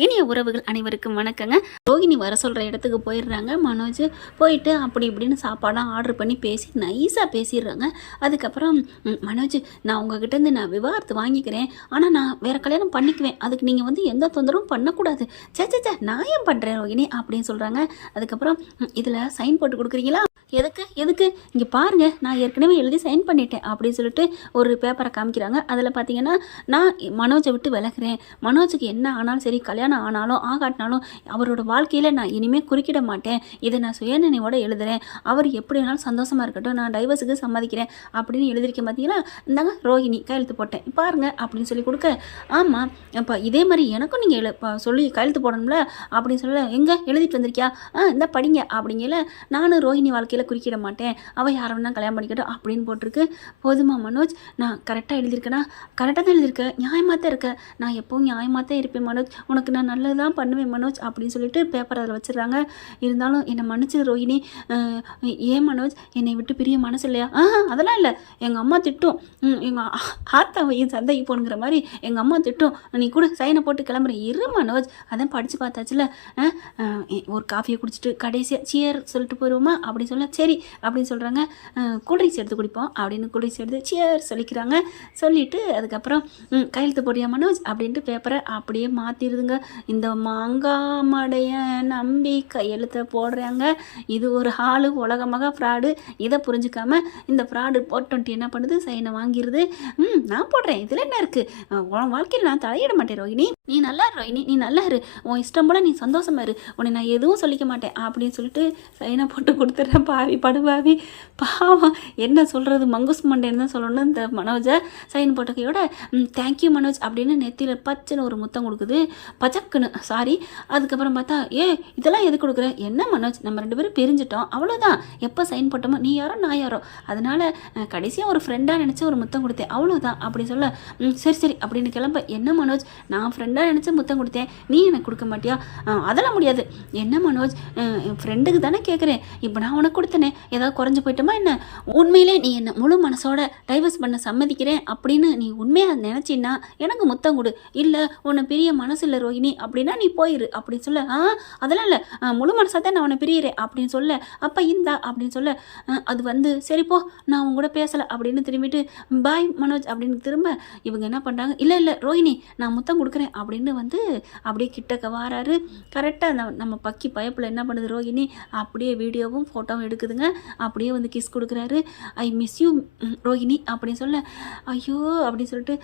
இனிய உறவுகள் அனைவருக்கும் வணக்கங்க. ரோகிணி வர சொல்கிற இடத்துக்கு போயிடுறாங்க. மனோஜ் போயிட்டு அப்படி இப்படின்னு சாப்பாடெலாம் ஆர்டர் பண்ணி பேசி நைஸாக பேசிடுறாங்க. அதுக்கப்புறம் மனோஜ், நான் உங்ககிட்டேருந்து நான் விவாகரத்து வாங்கிக்கிறேன், ஆனால் நான் வேறு கல்யாணம் பண்ணிக்குவேன், அதுக்கு நீங்கள் எந்த தொந்தரவும் பண்ணக்கூடாது. சே நான் ஏன் பண்ணுறேன் ரோகிணி அப்படின்னு சொல்கிறாங்க. அதுக்கப்புறம் இதில் சைன் போட்டு கொடுக்குறீங்களா? எதுக்கு இங்கே பாருங்கள், நான் ஏற்கனவே எழுதி சைன் பண்ணிட்டேன் அப்படின்னு சொல்லிட்டு ஒரு பேப்பரை காமிக்கிறாங்க. அதில் பார்த்தீங்கன்னா, நான் மனோஜை விட்டு விலகிறேன், மனோஜுக்கு என்ன ஆனாலும் சரி, கல்யாணம் ஆனாலும் ஆகாட்டினாலும் அவரோட வாழ்க்கையில் நான் இனிமேல் குறுக்கிட மாட்டேன், இதை நான் சுயநினைவோடு எழுதுகிறேன், அவர் எப்படி வேணாலும் சந்தோஷமாக இருக்கட்டும், நான் டைவர்ஸுக்கு சம்மதிக்கிறேன் அப்படின்னு எழுதியிருக்கேன். பார்த்தீங்களா, இந்தாங்க ரோஹிணி கையெழுத்து போட்டேன் பாருங்கள் அப்படின்னு சொல்லி கொடுக்க, ஆமாம் இப்போ இதே மாதிரி எனக்கும் நீங்கள் சொல்லி கையெழுத்து போடணும்ல அப்படின்னு சொல்ல, எங்கே எழுதிட்டு வந்திருக்கியா, இந்த படிங்க அப்படிங்கல, நானும் ரோஹிணி வாழ்க்கையில் குறுக்கிட மாட்டேன், அவள் யாரை வேணா கல்யாணம் பண்ணிக்கட்டும் அப்படின்னு போட்டிருக்கு. போதுமா மனோஜ், நான் கரெக்டாக எழுதியிருக்கேனா? கரெக்டாக தான் எழுதியிருக்கேன், நியாயமாக தான் இருக்க, நான் எப்போவும் நியாயமாக தான் இருப்பேன் மனோஜ், உனக்கு நான் நல்லது தான் பண்ணுவேன் மனோஜ் அப்படின்னு சொல்லிட்டு பேப்பர் அதில் வச்சிடுறாங்க. இருந்தாலும் என்னை மன்னிச்சிரு ரோஹிணி, ஏன் மனோஜ் என்னை விட்டு பிரிய மனசு இல்லையா? அதெல்லாம் இல்லை, எங்கள் அம்மா திட்டும், எங்கள் ஆத்தாவையும் சந்தைக்கு போனுங்கிற மாதிரி எங்கள் அம்மா திட்டும், நீ கூட சைனை போட்டு கிளம்புறேன். இரு மனோஜ், அதான் படித்து பார்த்தாச்சுல, ஒரு காஃபியை குடிச்சிட்டு கடைசியாக சியர் சொல்லிட்டு போயிடுவோமா அப்படின்னு சொல்ல, சரி அப்படின்னு சொல்கிறாங்க. கூல்ட்ரிங்க்ஸ் எடுத்து குடிப்போம் அப்படின்னு கூல்ட்ரிங்க்ஸ் எடுத்து சியர் சொல்லிக்கிறாங்க. சொல்லிவிட்டு அதுக்கப்புறம் கையெழுத்து போடுறியா மனோஜ் அப்படின்ட்டு பேப்பரை அப்படியே மாற்றிடுதுங்க. இந்த மாங்காமடைய நம்பி கையெழுத்தை போடுறாங்க. இது ஒரு ஹாலு உலகமாக ஃப்ராடு, இதை புரிஞ்சுக்காம இந்த ஃப்ராடு போட்டு என்ன பண்ணுது, சைனை வாங்கிடுது. நான் போடுறேன், இதில் என்ன இருக்குது, உன் வாழ்க்கையில் நான் தலையிட மாட்டேன் ரோஹிணி, நீ நல்லா இரு ரோஹிணி, நீ நல்லா இரு, உன் இஷ்டம் போல் நீ சந்தோஷமா இரு, உன்னை நான் எதுவும் சொல்லிக்க மாட்டேன் அப்படின்னு சொல்லிட்டு சைனை போட்டு கொடுத்துட்றேன். பாவி படுபாவி பாவம், என்ன சொல்கிறது, மங்குஸ் மண்டேன்னு தான் சொல்லணும் இந்த மனோஜை. சைன் போட்ட கையோட தேங்க்யூ மனோஜ் அப்படின்னு நெத்தியில் பச்சைன்னு ஒரு முத்தம் கொடுக்குது, பச்சக்குன்னு சாரி. அதுக்கப்புறம் பார்த்தா, இதெல்லாம் எது கொடுக்குற, என்ன மனோஜ் நம்ம 2 பேரும் பிரிஞ்சிட்டோம் அவ்வளோதான், எப்போ சைன் போட்டோமோ நீ யாரோ நான் யாரோ, அதனால் கடைசியாக ஒரு ஃப்ரெண்டாக நினச்சி ஒரு முத்தம் கொடுத்தேன் அவ்வளோதான் அப்படி சொல்ல, சரி அப்படின்னு கிளம்ப, என்ன மனோஜ் நான் ஃப்ரெண்டாக நினச்சி முத்தம் கொடுத்தேன், நீ எனக்கு கொடுக்க மாட்டியா? அதெல்லாம் முடியாது. என்ன மனோஜ், என் ஃப்ரெண்டுக்கு தானே கேட்குறேன், இப்போ நான் உனக்கு கொடுத்தனே, ஏதாவது குறைஞ்சி போயிட்டோமா என்ன? உண்மையிலே நீ என்ன முழு மனசோட டைவர்ஸ் பண்ண சம்மதிக்கிறேன் அப்படின்னு நீ உண்மையாக நினச்சின்னா எனக்கு முத்தம் கொடு, இல்லை உன்னை பிரிய மனசு இல்லை ரோஹிணி அப்படின்னா நீ போயிரு அப்படின்னு சொல்ல, அதெல்லாம் இல்லை, முழு மனசாக தான் நான் உன்னை பிரியிறேன் அப்படின்னு சொல்ல, அப்போ இந்தா அப்படின்னு சொல்ல, அது சரிப்போ நான் உங்க கூட பேசலை அப்படின்னு திரும்பிட்டு பாய் மனோஜ் அப்படின்னு திரும்ப, இவங்க என்ன பண்ணுறாங்க, இல்லை ரோஹிணி நான் முத்தம் கொடுக்குறேன் அப்படின்னு அப்படியே கிட்டக்க வாராரு. கரெக்டாக நம்ம பக்கி பயப்பில் என்ன பண்ணுது ரோஹிணி, அப்படியே வீடியோவும் ஃபோட்டோவும் எடுக்குதுங்க. அப்படியே கிஸ் கொடுக்குறாரு. ஐ மிஸ் யூ ரோஹிணி அப்படின்னு சொல்ல, ஐயோ அப்படின்னு சொல்லிட்டு,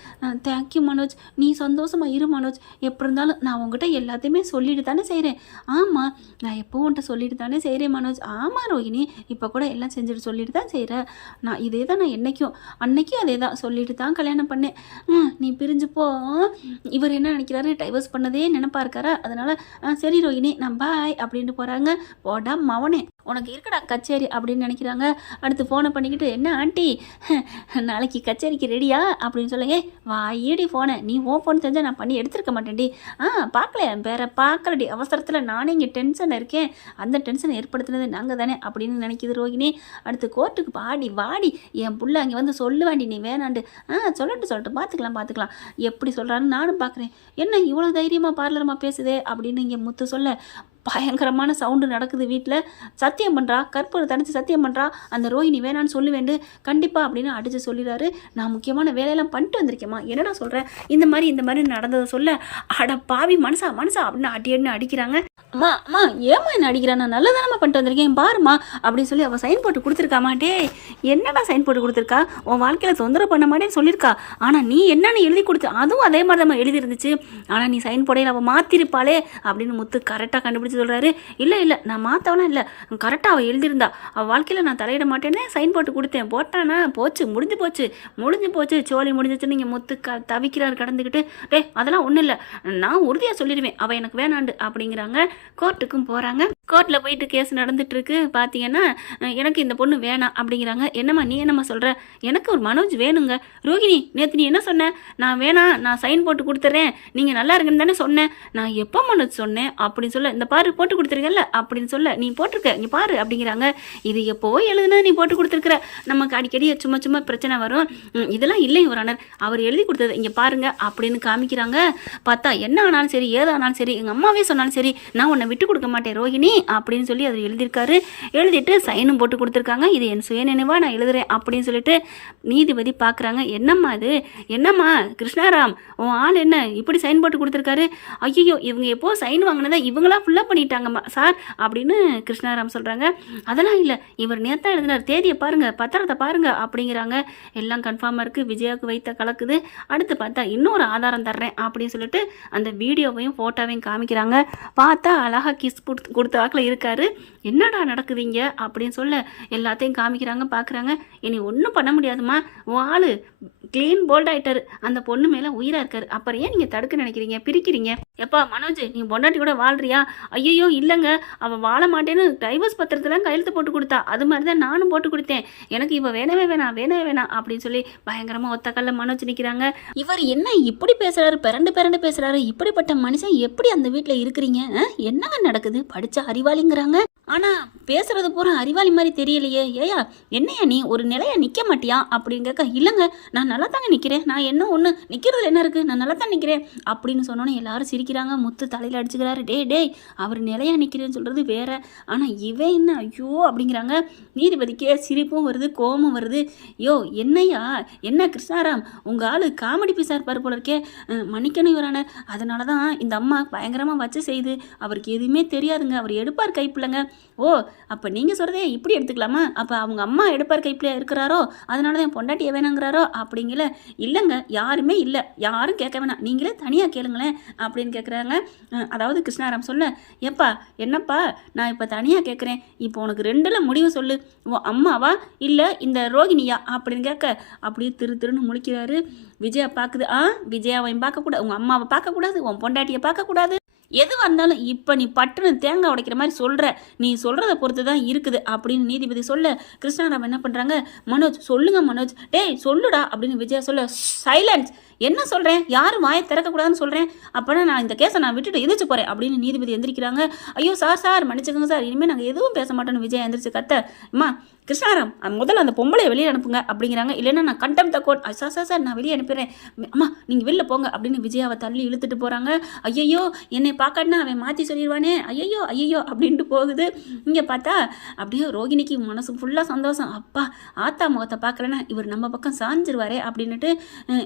தேங்க்யூ மனோஜ், நீ சந்தோஷமாக இரு மனோஜ், எப்படி இருந்தாலும் நான் உங்ககிட்ட எல்லாத்தையுமே சொல்லிட்டு தானே செய்கிறேன். ஆமாம் நான் எப்போ உன்கிட்ட சொல்லிட்டு தானே செய்கிறேன் மனோஜ். ஆமாம் ரோஹிணி, இப்போ கூட எல்லாம் செஞ்சுட்டு சொல்லிட்டு தான் செய்கிறேன், நான் இதே தான், நான் அன்னைக்கும் அதே தான் சொல்லிட்டு தான் கல்யாணம் பண்ணேன். நீ பிரிஞ்சுப்போ, இவர் என்ன நினைக்கிறாரு, டைவர்ஸ் பண்ணதே நினைப்பா இருக்காரா, அதனால் சரி ரோஹிணி நான் பாய் அப்படின்ட்டு போகிறாங்க. போடா மவனே உனக்கு இருக்கடா கச்சேரி அப்படின்னு நினைக்கிறாங்க. அடுத்து ஃபோனை பண்ணிக்கிட்டு, என்ன ஆண்டி நாளைக்கு கச்சேரிக்கு ரெடியா அப்படின்னு சொல்ல, வாயேடி ஃபோனை, நீ ஓன் ஃபோன் செஞ்சால் நான் பண்ணி எடுத்துருக்க மாட்டேன்டி, பார்க்கல வேற பார்க்கலடி, அவசரத்தில் நானே இங்கே டென்ஷன் இருக்கேன், அந்த டென்ஷன் ஏற்படுத்தினது நாங்கள் தானே அப்படின்னு நினைக்கிது ரோஹிணி. அடுத்து கோர்ட்டுக்கு வாடி என் புள்ள அங்கே சொல்லுவாண்டி நீ வேணாண்டு, சொல்லட்டு பார்த்துக்கலாம் எப்படி சொல்கிறான்னு நானும் பார்க்குறேன், என்ன இவ்வளோ தைரியமாக பார்லரமாக பேசுதே அப்படின்னு இங்கே முத்து சொல்ல, பயங்கரமான சவுண்டு நடக்குது வீட்டில். சத்தியம் பண்ணுறா, கற்பூரை தனிச்சு சத்தியம் பண்ணுறா, அந்த ரோஹிணி வேணான்னு சொல்லுவேண்டு கண்டிப்பாக அப்படின்னு அடித்து சொல்லிடுறாரு. நான் முக்கியமான வேலையெல்லாம் பண்ணிட்டு வந்திருக்கேம்மா, என்னடா சொல்கிறேன், இந்த மாதிரி நடந்ததை சொல்ல, அட பாவி மனசா அப்படின்னு அடின்னு அடிக்கிறாங்க. அம்மா ஏமா என்ன அடிக்கிறான், நான் நல்லதானம்மா பண்ணிட்டு வந்திருக்கேன் பாருமா அப்படின்னு சொல்லி அவள் சைன் போட்டு கொடுத்துருக்காமா. என்னடா சைன் போட்டு கொடுத்துருக்கா, உன் வாழ்க்கையில் தொந்தரவு பண்ண மாட்டேன்னு சொல்லியிருக்கா, ஆனால் நீ என்னன்னு எழுதி கொடுத்து, அதுவும் அதே மாதிரி தான் எழுதி இருந்துச்சு, ஆனால் நீ சைன் போடையில் அவள் மாற்றிருப்பாளே அப்படின்னு முத்து கரெக்டாக கண்டுபிடிச்சி சொல்கிறாரு. இல்லை நான் மாற்றவெல்லாம் இல்லை, கரெக்டாக அவள் எழுதியிருந்தா, அவள் வாழ்க்கையில் நான் தலையிட மாட்டேன்னு சைன் போட்டு கொடுத்தேன், போட்டானா போச்சு, முடிஞ்சு போச்சு சோழி முடிஞ்சிச்சு. நீங்கள் முத்து தவிக்கிறார் கடந்துக்கிட்டு, அதெல்லாம் ஒன்றும் இல்லை, நான் உறுதியாக சொல்லிடுவேன் அவள் எனக்கு வேணாண்டு அப்படிங்கிறாங்க. கோர்ட்டுக்கும் போகிறாங்க. கோர்ட்டில் போயிட்டு கேஸ் நடந்துட்டுருக்கு. பார்த்தீங்கன்னா எனக்கு இந்த பொண்ணு வேணாம் அப்படிங்கிறாங்க. என்னம்மா நீ என்னம்மா சொல்கிற, எனக்கு ஒரு மனோஜ் வேணுங்க. ரோஹிணி நேற்று நீ என்ன சொன்ன, நான் வேணாம் நான் சைன் போட்டு கொடுத்துட்றேன் நீங்கள் நல்லா இருக்குன்னு தானே சொன்னேன், நான் எப்போ மனோஜ் சொன்னேன் அப்படின்னு சொல்ல, இந்த பாரு போட்டு கொடுத்துருக்கல அப்படின்னு சொல்ல, நீ போட்டிருக்க இங்கே பாரு அப்படிங்கிறாங்க. இது எப்போ எழுதுனா நீ போட்டு கொடுத்துருக்குற, நமக்கு அடிக்கடி சும்மா சும்மா பிரச்சனை வரும், இதெல்லாம் இல்லை யுவர் ஆனர், அவர் எழுதி கொடுத்தது இங்கே பாருங்க அப்படின்னு காமிக்கிறாங்க. பார்த்தா என்ன ஆனாலும் சரி ஏதானாலும் சரி எங்கள் அம்மாவே சொன்னாலும் சரி நான் உன்னை விட்டு கொடுக்க மாட்டேன் ரோஹிணி அப்படின்னு சொல்லி அவர் எழுதியிருக்காரு. எழுதிட்டு சைனும் போட்டு கொடுத்துருக்காங்க. இது என் சுயநினைவாக நான் எழுதுறேன் அப்படின்னு சொல்லிட்டு நீதிபதி பார்க்குறாங்க. என்னம்மா இது, என்னம்மா கிருஷ்ணாராம் உன் ஆள் என்ன இப்படி சைன் போட்டு கொடுத்துருக்காரு, ஐயோ இவங்க எப்போ சைன் வாங்கினதா இவங்களாம் ஃபுல்லாக பண்ணிட்டாங்கம்மா சார் அப்படின்னு கிருஷ்ணாராம் சொல்கிறாங்க. அதெல்லாம் இல்லை, இவர் நேத்தான் எழுதினார், தேதியை பாருங்கள் பத்திரத்தை பாருங்கள் அப்படிங்கிறாங்க. எல்லாம் கன்ஃபார்மாக இருக்குது, விஜயாவுக்கு வைத்த கலக்குது. அடுத்து பார்த்தா இன்னொரு ஆதாரம் தர்றேன் அப்படின்னு சொல்லிட்டு அந்த வீடியோவையும் ஃபோட்டோவையும் காமிக்கிறாங்க. பார்த்தா அழகாக கிஸ் கொடுத்த வாக்கில் இருக்காரு. என்னடா நடக்குதுங்க அப்படின்னு சொல்ல எல்லாத்தையும் காமிக்கிறாங்க. பார்க்குறாங்க. இனி ஒன்றும் பண்ண முடியாதுமா, உன் ஆள் க்ளீன் போல்ட் ஆகிட்டாரு, அந்த பொண்ணு மேலே உயிராக இருக்காரு, அப்புறம் ஏன் நீங்கள் தடுக்க நினைக்கிறீங்க, பிரிக்கிறீங்க? எப்பா மனோஜ் நீ பொண்டாட்டி கூட வாழ்றியா? ஐயோ இல்லைங்க, அவள் வாழ மாட்டேன்னு டைவர்ஸ் பத்திரத்தில் கையெழுத்து போட்டு கொடுத்தா, அது மாதிரி தான் நானும் போட்டு கொடுத்தேன், எனக்கு இப்போ வேணவே வேணாம் அப்படின்னு சொல்லி பயங்கரமாக ஒத்தக்கல்ல மனோஜ் நிற்கிறாங்க. இவர் என்ன இப்படி பேசுகிறாரு, பிறண்டு பேசுகிறாரு, இப்படிப்பட்ட மனுஷன் எப்படி அந்த வீட்டில் இருக்கிறீங்க? என்னங்க நடக்குது? படித்த அறிவாளிங்கிறாங்க, ஆனால் பேசுறது பூரா அறிவாளி மாதிரி தெரியலையே. ஏயா என்னையா நீ ஒரு நிலையா நிற்க மாட்டியா அப்படின்னு கேட்க, இல்லைங்க நான் நல்லா தாங்க நிற்கிறேன், நான் என்ன ஒன்று நிற்கிறதுல என்ன இருக்குது, நான் நல்லா தான் நிற்கிறேன் அப்படின்னு சொன்னோன்னே எல்லாரும் சிரிக்கிறாங்க. முத்து தலையில் அடிச்சுக்கிறாரு. டேய் அவர் நிலையா நிற்கிறேன்னு சொல்கிறது வேற, ஆனால் இவன் என்ன ஐயோ அப்படிங்கிறாங்க. நீதிபதிக்கே சிரிப்பும் வருது கோபமும் வருது. யோ என்னையா என்ன கிருஷ்ணாராம் உங்கள் ஆள் காமெடி பீஸாக இருப்பார் போல இருக்கே, மன்னிக்கணும் இவரான, அதனால தான் இந்த அம்மா பயங்கரமாக வச்சு செய்து, அவருக்கு எதுவுமே தெரியாதுங்க, அவர் எடுப்பார் கைப்பிள்ளைங்க. ஓ அப்போ நீங்கள் சொல்கிறதே இப்படி எடுத்துக்கலாமா, அப்போ அவங்க அம்மா எடுப்பார் கைப்பிள்ளையா இருக்கிறாரோ அதனால தான் பொண்டாட்டியை வேணாங்கிறாரோ அப்படிங்கல. இல்லைங்க யாருமே இல்லை, யாரும் கேட்க வேணாம், நீங்களே தனியாக கேளுங்களேன் அப்படின்னு கேட்குறாங்க. அதாவது கிருஷ்ணாராம் சொல்ல, எப்பா என்னப்பா நான் இப்போ தனியாக கேட்குறேன், இப்போ உனக்கு ரெண்டில் முடிவு சொல்லு, உன் அம்மாவா இல்லை இந்த ரோகிணியா அப்படின்னு கேட்க அப்படியே திருன்னு முழிக்கிறாரு. விஜயா பார்க்குது. விஜயாவை பார்க்கக்கூடாது, உங்கள் அம்மாவை பார்க்கக்கூடாது, உன் பொண்டாட்டியை பார்க்கக்கூடாது, எதுவாக இருந்தாலும் இப்போ நீ பட்டுன்னு தேங்காய் உடைக்கிற மாதிரி சொல்கிற, நீ சொல்கிறத பொறுத்து தான் இருக்குது அப்படின்னு நீதிபதி சொல்ல, கிருஷ்ணாராம் என்ன பண்ணுறாங்க, மனோஜ் சொல்லுங்க மனோஜ், டேய் சொல்லுடா அப்படின்னு விஜயா சொல்ல, சைலன்ஸ், என்ன சொல்கிறேன், யாரும் வாயை திறக்கக்கூடாதுன்னு சொல்கிறேன், அப்போனா நான் இந்த கேஸை நான் விட்டுட்டு எந்திரிச்சு போகிறேன் அப்படின்னு நீதிபதி எந்திரிக்கிறாங்க. ஐயோ சார் மன்னிச்சுக்கோங்க சார், இனிமேல் நாங்கள் எதுவும் பேச மாட்டோன்னு விஜயா எந்திரிச்சு கத்த, அம்மா கிருஷ்ணாராம் முதல்ல அந்த பொம்பளையை வெளியே அனுப்புங்க அப்படிங்கிறாங்க. இல்லைன்னா நான் கண்டம் தக்கோட் சார் நான் வெளியே அனுப்பிடுறேன், அம்மா நீங்கள் வெளில போங்க அப்படின்னு விஜயாவை தள்ளி இழுத்துட்டு போகிறாங்க. ஐயையோ என்னை பார்க்கணுன்னா அவன் மாற்றி சொல்லிடுவானே, ஐயோ அப்படின்ட்டு போகுது. இங்கே பார்த்தா அப்படியே ரோகிணிக்கு மனசு ஃபுல்லாக சந்தோஷம், அப்பா ஆத்தா முகத்தை பார்க்குறேன்னா இவர் நம்ம பக்கம் சாஞ்சிருவாரே அப்படின்னுட்டு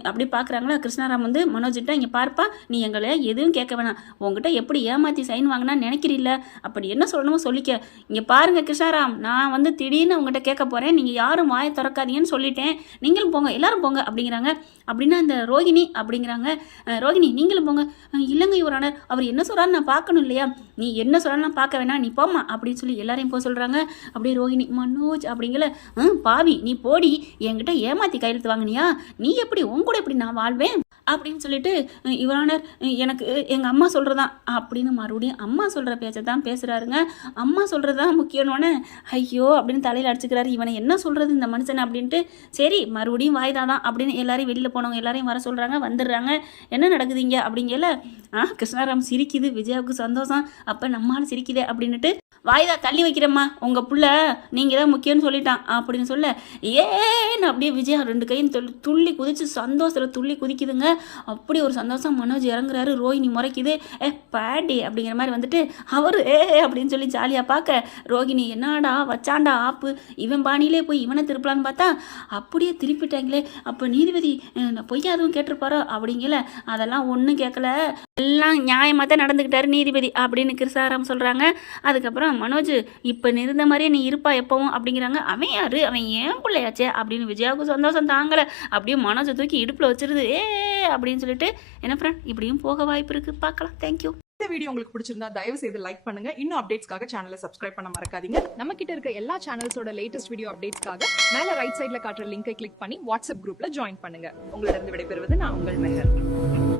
அப்படி பார்க்குறாங்களா. கிருஷ்ணாராம் வந்து மனோஜிட்ட, இங்கே பார்ப்பா நீ எங்களை எதுவும் கேட்க வேணாம், உங்ககிட்ட எப்படி ஏமாற்றி சைன் வாங்கினான்னு நினைக்கிறீல்ல, அப்படி என்ன சொல்லணுமோ சொல்லிக்க, இங்கே பாருங்க கிருஷ்ணாராம் நான் வந்து திடீர்னு உங்கள்கிட்ட கேட்க போகிறேன், நீங்கள் யாரும் வாயை திறக்காதீங்கன்னு சொல்லிட்டேன், நீங்களும் போங்க எல்லாரும் போங்க அப்படிங்கிறாங்க. அப்படின்னா அந்த ரோகிணி அப்படிங்கிறாங்க, ரோகிணி நீங்களும் போங்க. இல்லைங்க இவரான அவர் என்ன சொல்கிறான்னு நான் பார்க்கணும் இல்லையா, நீ என்ன சொல்கிறான்னு நான் பார்க்க வேணாம், நீ போமா அப்படின்னு சொல்லி எல்லாரையும் போக சொல்கிறாங்க. அப்படியே ரோகிணி மனோஜ் அப்படிங்கல, பாவி நீ போடி, என்கிட்ட ஏமாற்றி கையெழுத்து வாங்கினியா, நீ எப்படி உன் கூட எப்படி நான் வாழ்வேன் அப்படின்னு சொல்லிட்டு, இவரானர் எனக்கு எங்கள் அம்மா சொல்கிறதான் அப்படின்னு மறுபடியும் அம்மா சொல்கிற பேச்சை தான் பேசுகிறாருங்க. அம்மா சொல்கிறது தான் முக்கியம்னோன்னு ஐயோ அப்படின்னு தலையில் அடிச்சுக்கிறாரு. இவனை என்ன சொல்கிறது இந்த மனுஷன் அப்படின்ட்டு, சரி மறுபடியும் வாய்தா தான் அப்படின்னு எல்லாரையும் வெளியில் போனவங்க எல்லாரையும் வர சொல்கிறாங்க. வந்துடுறாங்க. என்ன நடக்குதுங்க அப்படிங்கல, கிருஷ்ணாராம் சிரிக்குது, விஜயாவுக்கு சந்தோஷம், அப்போ நம்மளால் சிரிக்குதே அப்படின்னுட்டு, வாய்தா தள்ளி வைக்கிறம்மா, உங்கள் புள்ள நீங்கள் தான் முக்கியம்னு சொல்லிட்டான் அப்படின்னு சொல்ல, ஏன்னு அப்படியே விஜயா ரெண்டு கையும் துள்ளி குதிச்சு சந்தோஷத்தில் துள்ளி குதிக்குதுங்க. அப்படி ஒரு சந்தோஷம். மனோஜ் இறங்குறாரு, ரோஹிணி முறைக்குது, பாடி அப்படிங்கிற மாதிரி வந்துட்டு அவர் அப்படின்னு சொல்லி ஜாலியாக பார்க்க, ரோஹிணி என்னடா வச்சாண்டா ஆப்பு, இவன் பாணியிலே போய் இவனை திருப்பலான்னு பார்த்தா அப்படியே திருப்பிட்டாங்களே, அப்போ நீதிபதி பொய்யா அதுவும் கேட்டிருப்பாரோ அப்படிங்கல. அதெல்லாம் ஒன்றும் கேட்கல, எல்லாம் நியாயமாக தான் நடந்துக்கிட்டாரு நீதிபதி அப்படின்னு கிருஷ்ணாராம் சொல்கிறாங்க. அதுக்கப்புறம் மனோஜ் இப்போ இருந்த மாதிரியே நீ இருப்பா எப்பவும் அப்படிங்கிறாங்க. அவன் யாரு, அவன் ஏன் பிள்ளையாச்சே அப்படின்னு விஜயாவுக்கு சந்தோஷம் தாங்கலை. அப்படியே மனோஜை தூக்கி இடுப்பில் வச்சிருது அப்படின்னு சொல்லிட்டு, என்ன ஃப்ரெண்ட் இப்படியும் போக வாய்ப்பு இருக்குது, பார்க்கலாம். தேங்க்யூ. இந்த வீடியோ உங்களுக்கு பிடிச்சிருந்தா தயவு செய்து லைக் பண்ணுங்க. இன்னும் அப்டேட்ஸ்க்காக சேனலை சப்ஸ்கிரைப் பண்ண மறக்காதீங்க. நம்ம கிட்ட இருக்க எல்லா சேனல்ஸோட லேட்டஸ்ட் வீடியோ அப்டேட்ஸ்க்காக மேல ரைட் சைடுல காட்டுற லிங்கை கிளிக் பண்ணி வாட்ஸ்அப் குரூப்ல ஜாயின் பண்ணுங்க. உங்களிடம் விடைபெறுவது நான் உங்கள் மெஹர்.